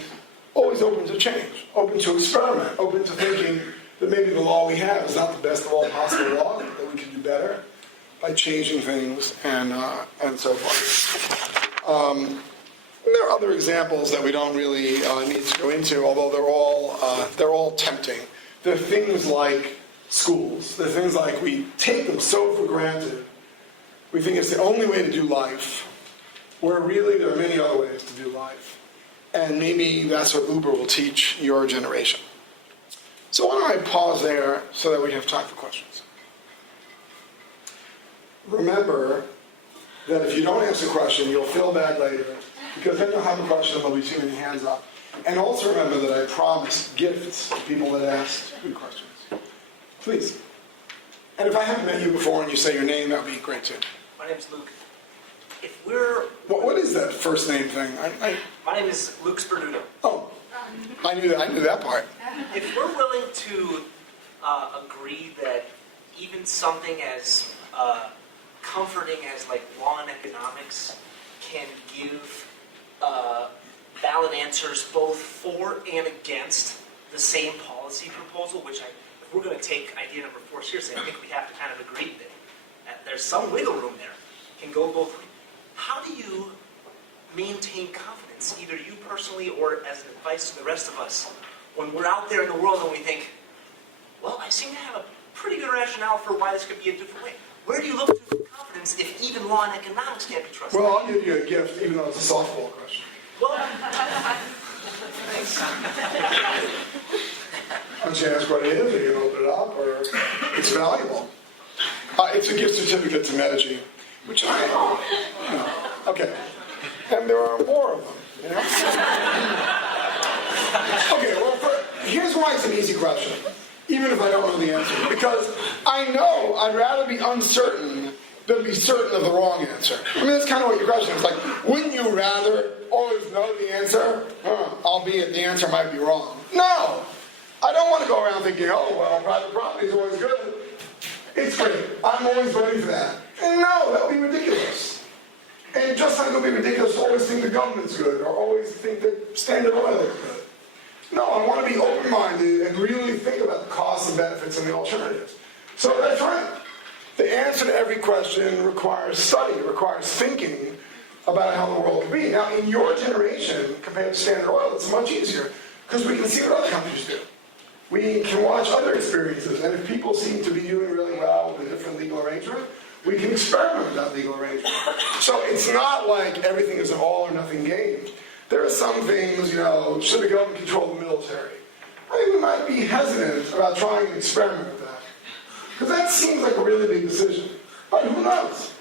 always open to change, open to experiment, open to thinking that maybe the law we have is not the best of all possible law, that we can do better by changing things and so forth. And there are other examples that we don't really need to go into, although they're all tempting. There are things like schools. There are things like we take them so for granted. We think it's the only way to do life, where really there are many other ways to do life. And maybe that's what Uber will teach your generation. So why don't I pause there so that we have time for questions. Remember that if you don't answer a question, you'll feel bad later, because then you'll have a question and there'll be too many hands up. And also remember that I promised gifts to people that asked good questions. Please. And if I haven't met you before and you say your name, that would be great too. My name's Luke. If we're... What is that first name thing? My name is Luke Sperduto. Oh, I knew that part. If we're willing to agree that even something as comforting as like law and economics can give valid answers both for and against the same policy proposal, which if we're going to take idea number 4 seriously, I think we have to kind of agree that there's some wiggle room there. Can go both ways. How do you maintain confidence, either you personally or as an advice to the rest of us, when we're out there in the world and we think, well, I seem to have a pretty good rationale for why this could be a different way. Where do you look to for confidence if even law and economics can't be trusted? Well, I'll give you a gift, even though it's a softball question. Well, thanks. Why don't you ask what it is, or you can open it up, or it's valuable. It's a gift certificate to Medici, which okay. And there are more of them, you know? Okay, well, here's why it's an easy question, even if I don't know the answer. Because I know I'd rather be uncertain than be certain of the wrong answer. I mean, that's kind of what your question is. Like, wouldn't you rather always know the answer, albeit the answer might be wrong? No! I don't want to go around thinking, oh, well, private property is always good. It's great. I'm always voting for that. And no, that would be ridiculous. And just like it would be ridiculous to always think the government's good, or always think that Standard Oil is good. No, I want to be open-minded and really think about the costs and benefits and the alternatives. So that's right. The answer to every question requires study, requires thinking about how the world could be. Now, in your generation, compared to Standard Oil, it's much easier, because we can see what other countries do. We can watch other experiences, and if people seem to be doing really well with a different legal arrangement, we can experiment with that legal arrangement. So it's not like everything is an all or nothing game. There are some things, should the government control the military? I think we might be hesitant about trying to experiment with that. Because that seems like a really big decision. But who knows?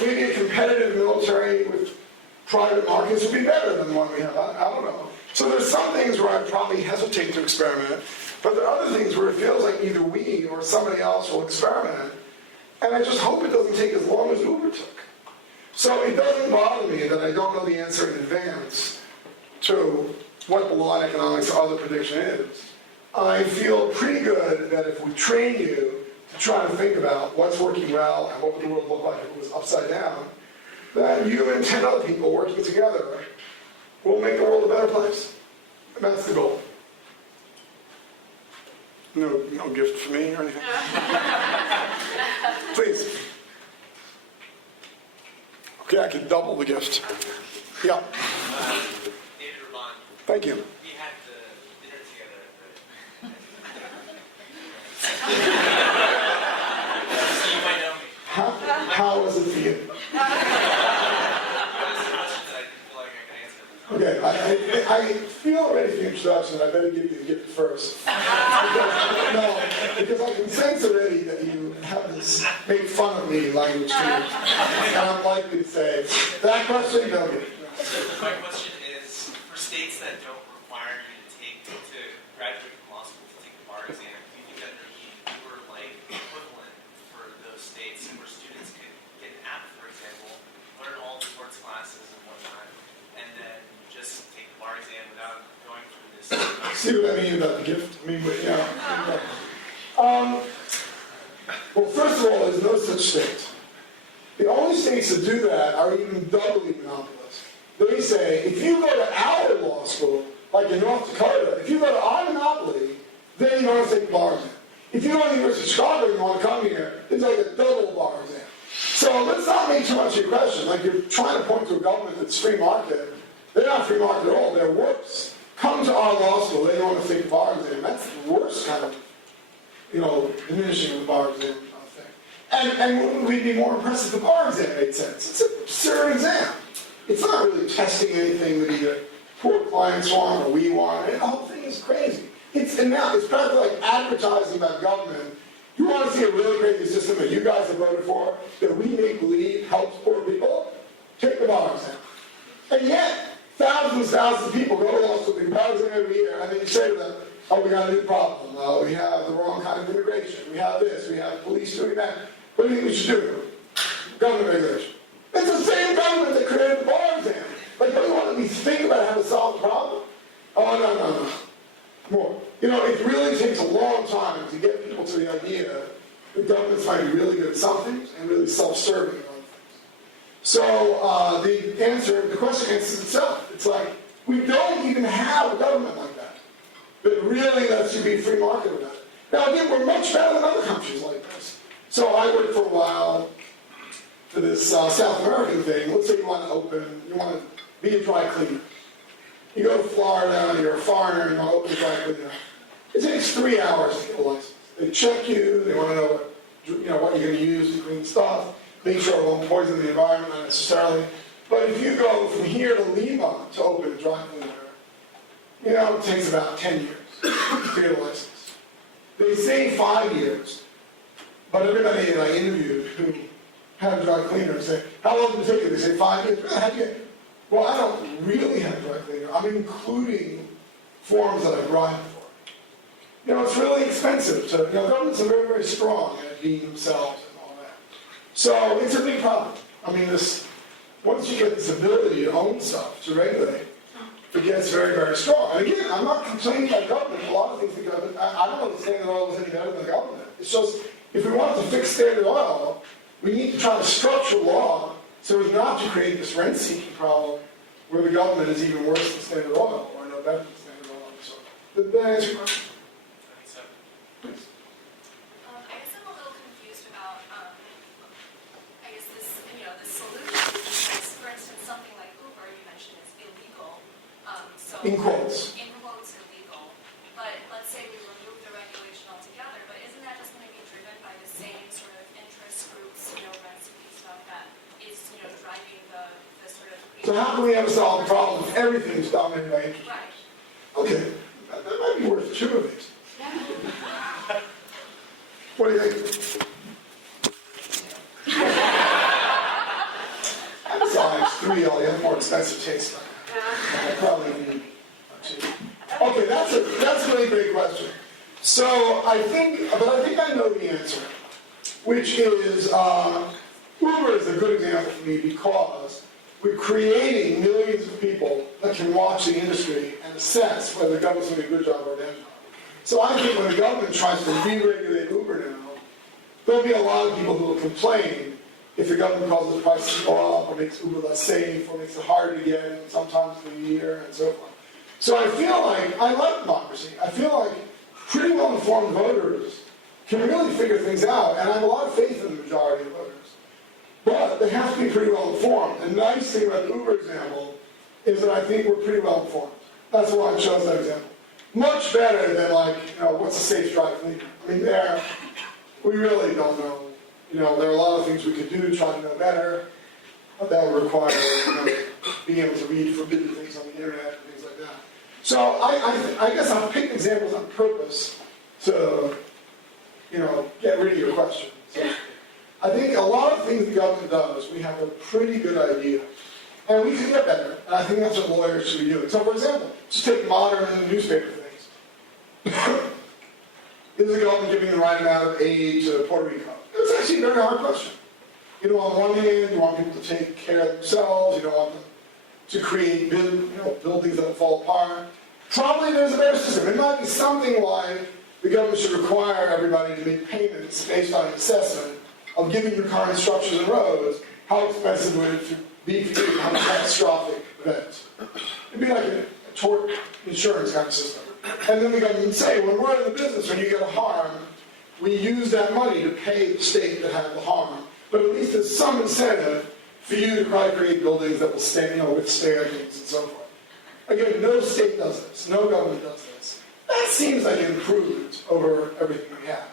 Maybe a competitive military with private markets would be better than the one we have. I don't know. So there's some things where I'd probably hesitate to experiment, but there are other things where it feels like either we or somebody else will experiment, and I just hope it doesn't take as long as Uber took. So it doesn't bother me that I don't know the answer in advance to what the law and economics or other prediction is. I feel pretty good that if we train you to try to think about what's working well and what would the world look like if it was upside down, then you and 10 other people working together will make the world a better place. And that's the goal. No gift for me or anything? Please. Okay, I can double the gift. Yeah. David Raban. Thank you. We had the dinner together. So you might know me. How was it for you? Okay, I feel already the introduction, I better give you the gift first. Because I can sense already that you have this make fun of me language to you. And I'm likely to say, that question, no. My question is, for states that don't require you to graduate from law school to take the bar exam, do you think that there were equivalent for those states where students could get an app, for example, learn all the sports classes and whatnot, and then just take the bar exam without going through this? See what I mean about the gift? Well, first of all, there's no such state. The only states that do that are even doubly monopolist. They say, if you go to our law school, like in North Dakota, if you go to our monopoly, then you don't have to take the bar exam. If you go to the University of Chicago and you want to come here, it's like a double bar exam. So let's not make too much of a question. Like you're trying to point to a government that's free market. They're not free market at all, they're worse. Come to our law school, they don't want to take the bar exam. That's the worst kind of, diminishing of the bar exam thing. And wouldn't we be more impressed if the bar exam made sense? It's an absurd exam. It's not really testing anything that either poor clients want or we want. The whole thing is crazy. It's practically like advertising about government. You want to see a really crazy system that you guys have voted for, that we make believe helps poor people? Take the bar exam. And yet, thousands of people go to law school, take the bar exam every year, and then you say to them, oh, we got a new problem. We have the wrong kind of immigration. We have this. We have police doing that. What do you think we should do? Government regulation. It's the same government that created the bar exam. Like, don't you want me to think about how to solve the problem? Oh, no. More. It really takes a long time to get people to the idea that governments might be really good at some things and really self-serving at other things. So the question answers itself. It's like, we don't even have a government like that really lets you be free market about it. Now again, we're much better than other countries like this. So I worked for a while for this South American thing. Let's say you want to be a dry cleaner. You go to Florida, you're a foreigner, you want to open a dry cleaner. It takes 3 hours to get a license. They check you, they want to know what you're going to use to clean stuff, make sure it won't poison the environment, not necessarily. But if you go from here to Lima to open a dry cleaner, it takes about 10 years to get a license. They say 5 years, but everybody that I interviewed who had a dry cleaner said, how long did it take you? They say 5 years. Really? How'd you get? Well, I don't really have a dry cleaner. I'm including forms that I bribe for. It's really expensive. Governments are very, very strong at being themselves and all that. So it's a big problem. Once you get this ability to own stuff, to regulate, it gets very, very strong. And again, I'm not complaining about government. A lot of things the government, I don't understand that oil is any better than the government. It's just, if we want to fix Standard Oil, we need to try to structure law so as not to create this rent-seeking problem where the government is even worse than Standard Oil, or no better than Standard Oil. So, did that answer your question? I think so. Please. I guess I'm a little confused about, this solution. For instance, something like Uber, you mentioned, is illegal. In quotes. In quotes, illegal. But let's say we remove the regulation altogether, but isn't that just going to be driven by the same sort of interest groups, rent-seeking stuff that is, driving the sort of... So how can we ever solve the problem if everything is dominated by interest? Right. Okay, that might be worth 2 of these. What do you think? I'm sorry, it's 3. You have more expensive taste. I probably need 2. Okay, that's a really great question. So I think I know the answer, which is Uber is a good example for me because we're creating millions of people that can watch the industry and assess whether the government's doing a good job or a bad job. So I think when the government tries to re-regulate Uber now, there'll be a lot of people who will complain if the government causes the prices to go up or makes Uber less safe or makes it harder to get in sometimes in a year and so forth. So I feel like, I like democracy. I feel like pretty well-informed voters can really figure things out, and I have a lot of faith in the majority of voters. But they have to be pretty well-informed. The nice thing about the Uber example is that I think we're pretty well-informed. That's why I chose that example. Much better than what's a safe drive cleaner. I mean, we really don't know. There are a lot of things we could do to try to know better, but that would require being able to read forbidden things on the internet and things like that. So I guess I'll pick examples on purpose to, get rid of your question. So I think a lot of things the government does, we have a pretty good idea. And we can get better. And I think that's what lawyers should be doing. So for example, just take modern newspaper things. Is the government giving the right amount of aid to Puerto Rico? It's actually a very hard question. On one hand, you want people to take care of themselves. You don't want them to create buildings that fall apart. Probably there's a better system. It might be something like the government should require everybody to make payments based on an assessment of giving your current structures and roads, how expensive would it be for you to have a catastrophic event. It'd be like a tort insurance kind of system. And then the government would say, when we're in the business, when you get a harm, we use that money to pay the state that had the harm. But at least there's some incentive for you to try to create buildings that will withstand things and so forth. Again, no state does this, no government does this. That seems like an improvement over everything we have.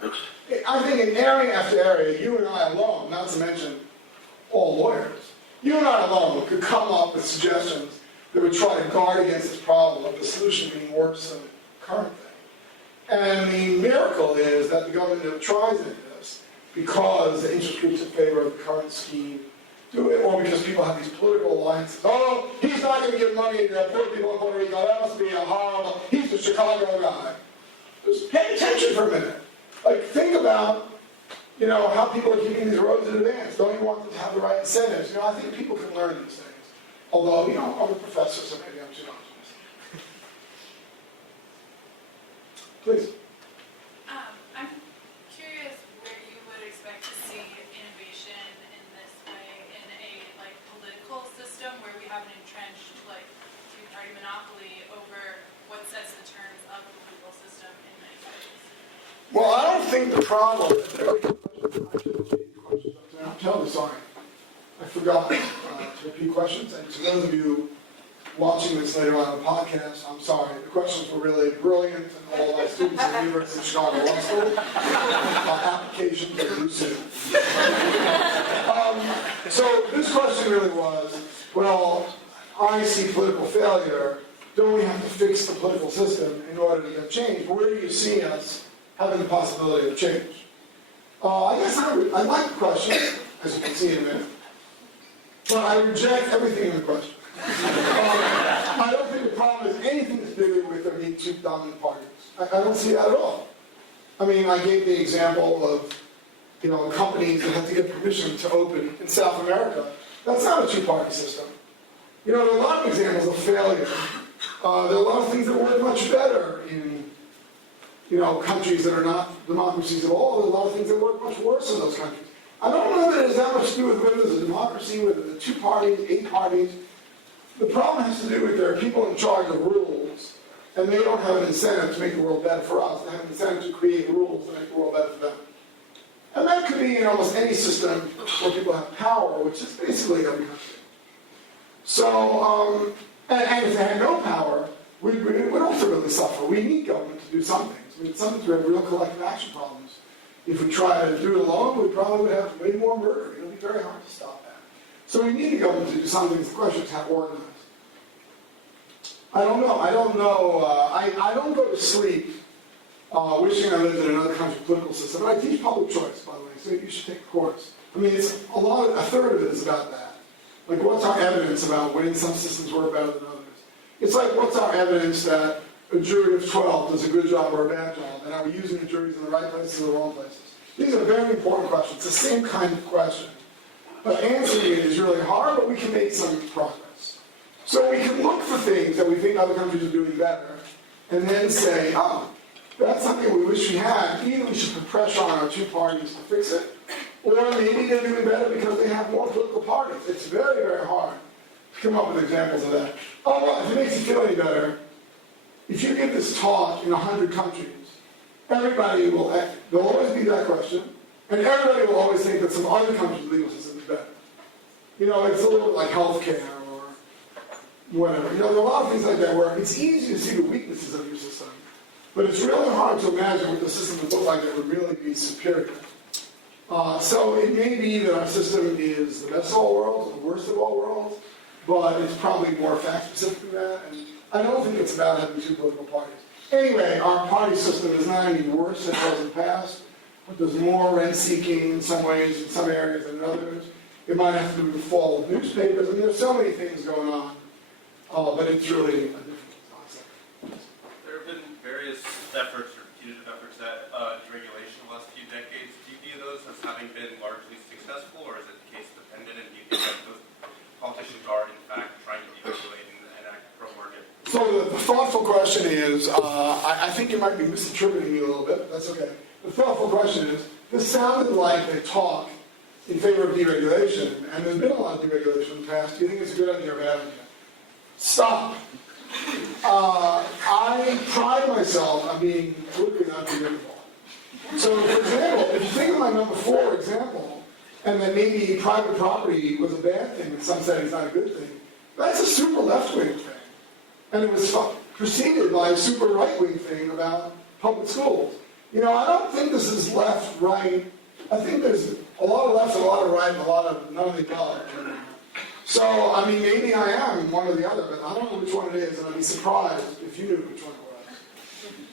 I think in area after area, you and I alone, not to mention all lawyers, you and I alone could come up with suggestions that would try to guard against this problem of the solution being worse than the current thing. And the miracle is that the government never tries any of this because the interest groups in favor of the current scheme do it, or because people have these political alliances. Oh, he's not going to give money to poor people in Puerto Rico. That must be a horrible. He's the Chicago guy. Just pay attention for a minute. Like, think about, how people are keeping these roads in advance. Don't you want them to have the right incentives? I think people can learn these things. Although, I'm a professor, so maybe I'm too optimistic. Please. I'm curious where you would expect to see innovation in this way in a political system where we have an entrenched two-party monopoly over what sets the terms of the political system in many ways. Well, I don't think the problem. I'm terribly sorry. I forgot to repeat questions, and to those of you watching this later on the podcast, I'm sorry. The questions were really brilliant, and all my students at the University of Chicago Law School. Applications are due soon. So this question really was, well, I see political failure. Don't we have to fix the political system in order to get change? Where do you see us having the possibility of change? I guess I like the question, as you can see in a minute. But I reject everything in the question. I don't think the problem is anything to do with there being two dominant parties. I don't see that at all. I mean, I gave the example of, companies that have to get permission to open in South America. That's not a two-party system. There are a lot of examples of failure. There are a lot of things that work much better in, countries that are not democracies at all. There are a lot of things that work much worse in those countries. I don't know that it has that much to do with whether there's a democracy, whether the two parties, 8 parties. The problem has to do with there are people in charge of rules, and they don't have an incentive to make the world better for us. They have an incentive to create rules to make the world better for them. And that could be in almost any system where people have power, which is basically every country. So, and if they had no power, we'd also really suffer. We need government to do some things. Sometimes we have real collective action problems. If we try to do it alone, we probably would have way more murder. It would be very hard to stop that. So we need the government to do some things. The question is how organized. I don't know. I don't go to sleep wishing I lived in another country's political system. And I teach public choice, by the way, so you should take a course. It's a third of it is about that. Like, what's our evidence about when some systems work better than others? It's like, what's our evidence that a jury of 12 does a good job or a bad job? And are we using the juries in the right places or the wrong places? These are very important questions. It's the same kind of question. But answering it is really hard, but we can make some progress. So we can look for things that we think other countries are doing better, and then say, oh, that's something we wish we had. Either we should put pressure on our two parties to fix it, or maybe they're doing better because they have more political parties. It's very, very hard to come up with examples of that. Oh, well, if it makes you feel any better, if you give this talk in 100 countries, there'll always be that question, and everybody will always think that some other country's legal system is better. It's a little bit like healthcare or whatever. There are a lot of things like that where it's easy to see the weaknesses of your system, but it's really hard to imagine what the system would look like that would really be superior. So it may be that our system is the best of all worlds, or the worst of all worlds, but it's probably more fact-specific than that, and I don't think it's about having two political parties. Anyway, our party system is not any worse than it was in the past, but there's more rent-seeking in some ways, in some areas than in others. It might have to do with the fall of newspapers. There's so many things going on, but it's really a difficult concept. There have been various efforts or punitive efforts at deregulation the last few decades. Do you view those as having been largely successful, or is it case-dependent, and do you think that those politicians are, in fact, trying to deregulate and enact pro-market? So the thoughtful question is, I think you might be misinterpreting me a little bit, but that's okay. The thoughtful question is, this sounded like a talk in favor of deregulation, and there's been a lot of deregulation in the past. Do you think it's a good idea or a bad idea? Stop. I pride myself on being politically non-political. So, for example, if you think of my number 4 example, and that maybe private property was a bad thing, in some settings not a good thing, that's a super left-wing thing. And it was preceded by a super right-wing thing about public schools. You know, I don't think this is left, right. I think there's a lot of left, a lot of right, and a lot of none of the above. So, I mean, maybe I am one or the other, but I don't know which one it is, and I'd be surprised if you knew which one it was.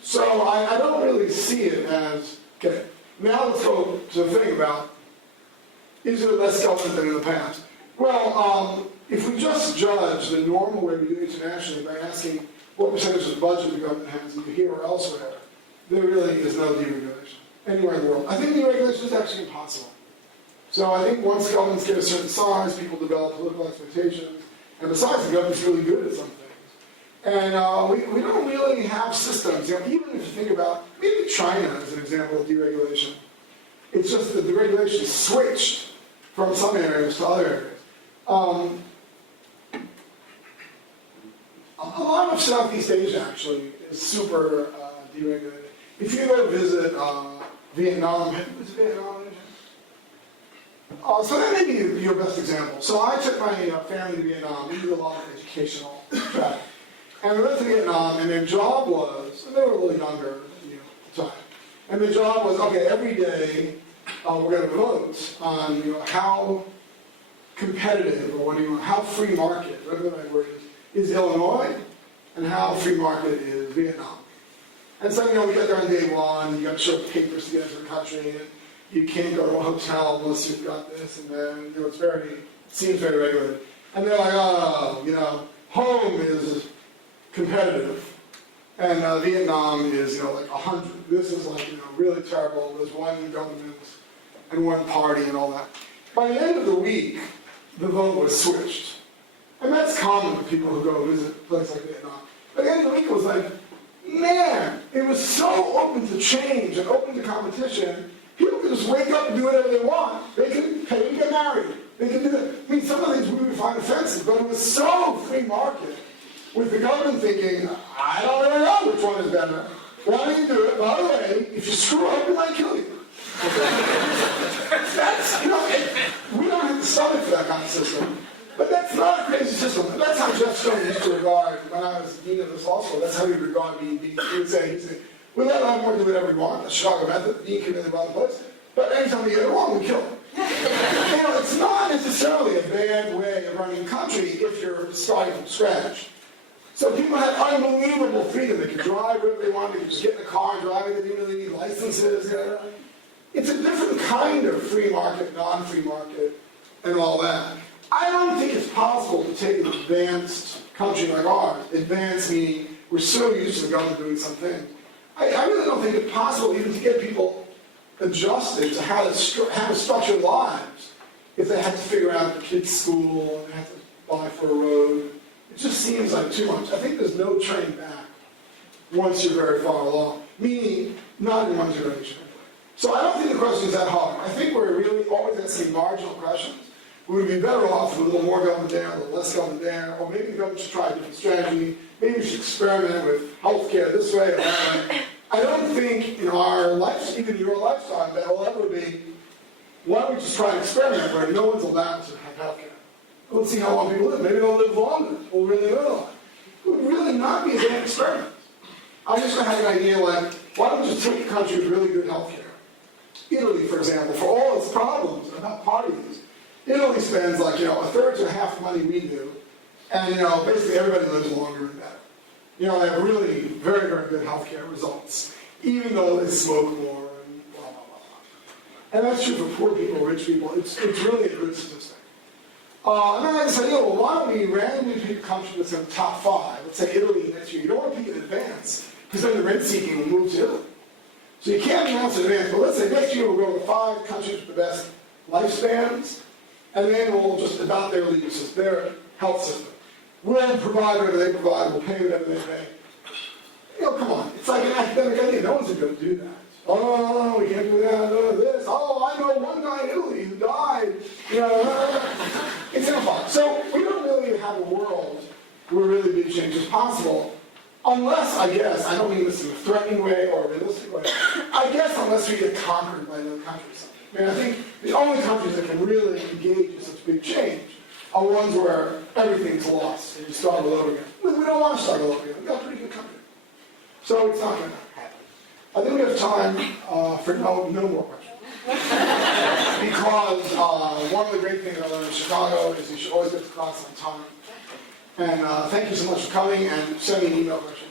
So I don't really see it as, okay, now let's go to the thing about, is it less government than in the past? Well, if we just judge the normal way we do internationally by asking what percentage of the budget the government has either here or elsewhere, there really is no deregulation anywhere in the world. I think deregulation is actually impossible. So I think once governments get a certain size, people develop political expectations, and besides, the government's really good at some things. And we don't really have systems. You know, even if you think about, maybe China as an example of deregulation, it's just that the regulation switched from some areas to other areas. A lot of Southeast Asia, actually, is super deregulated. If you go visit Vietnam, have you been to Vietnam? So that may be your best example. So I took my family to Vietnam. We did a lot of educational travel. And we went to Vietnam, and their job was, and they were a little younger at the time, and the job was, okay, every day we're going to vote on how competitive, or how free market, whatever the right word is Illinois, and how free market is Vietnam. And so, we got there on day one, you got to show papers to get into the country, and you can't go to a hotel unless you've got this, and then, it seems very regulated. And they're like, home is competitive, and Vietnam is, like 100. This is like, really terrible. There's one government and one party and all that. By the end of the week, the vote was switched. And that's common to people who go visit places like Vietnam. By the end of the week, it was like, man, it was so open to change and open to competition. People could just wake up and do whatever they want. They can pay to get married. They can do that. I mean, some of the things we would find offensive, but it was so free market, with the government thinking, I don't really know which one is better. Why don't you do it? By the way, if you screw up, we might kill you. That's, we don't have the stomach for that kind of system. But that's not a crazy system. That's how Jeff Stone used to regard, when I was dean of this law school, that's how he would regard me. He would say, we let Levmore do whatever we want, the Chicago method, the dean came in the wrong place, but anytime we get it wrong, we kill him. It's not necessarily a bad way of running a country if you're starting from scratch. So people had unbelievable freedom. They could drive wherever they wanted. They could just get in a car and drive. They didn't really need licenses. It's a different kind of free market, non-free market, and all that. I don't think it's possible to take an advanced country like ours, advanced meaning we're so used to the government doing some things. I really don't think it's possible even to get people adjusted to how to structure lives if they had to figure out the kids' school and they had to buy for a road. It just seems like too much. I think there's no turning back once you're very far along, meaning not in one generation. So I don't think the question is that hard. I think we're really always asking marginal questions. We would be better off with a little more government there, a little less government there, or maybe the government should try a different strategy. Maybe we should experiment with healthcare this way or that way. I don't think in our life, even your lifetime, that will ever be, why don't we just try an experiment where no one's allowed to have healthcare? Let's see how long people live. Maybe they'll live longer. We'll really live a lot. It would really not be a bad experiment. I just had an idea like, why don't we just take a country with really good healthcare? Italy, for example, for all its problems about parties, Italy spends like, a third to half the money we do, and, basically everybody lives longer and better. They have really very, very good healthcare results, even though they smoke more and blah, blah, blah, blah. And that's true for poor people, rich people. It's really a good statistic. And then I say, well, why don't we randomly pick a country that's in the top 5? Let's say Italy next year. You don't want to pick in advance, because then the rent-seeking will move to Italy. So you can't announce in advance, but let's say next year we'll go to 5 countries with the best lifespans, and then we'll just adopt their legal system, their health system. We'll provide whatever they provide, we'll pay whatever they pay. Come on, it's like an academic idea. No one's going to do that. Oh, we can't do that, this. Oh, I know one guy in Italy who died. It's impossible. So we don't really have a world where really big change is possible, unless, I guess, I don't mean this in a threatening way or a realistic way, I guess unless we get conquered by another country or something. I think the only countries that can really engage in such big change are ones where everything's lost and you start all over again. We don't want to start all over again. We've got a pretty good company. So it's not going to happen. I think we have time for no more questions. Because one of the great things I learned in Chicago is you should always get to class on time. And thank you so much for coming, and send me an email question.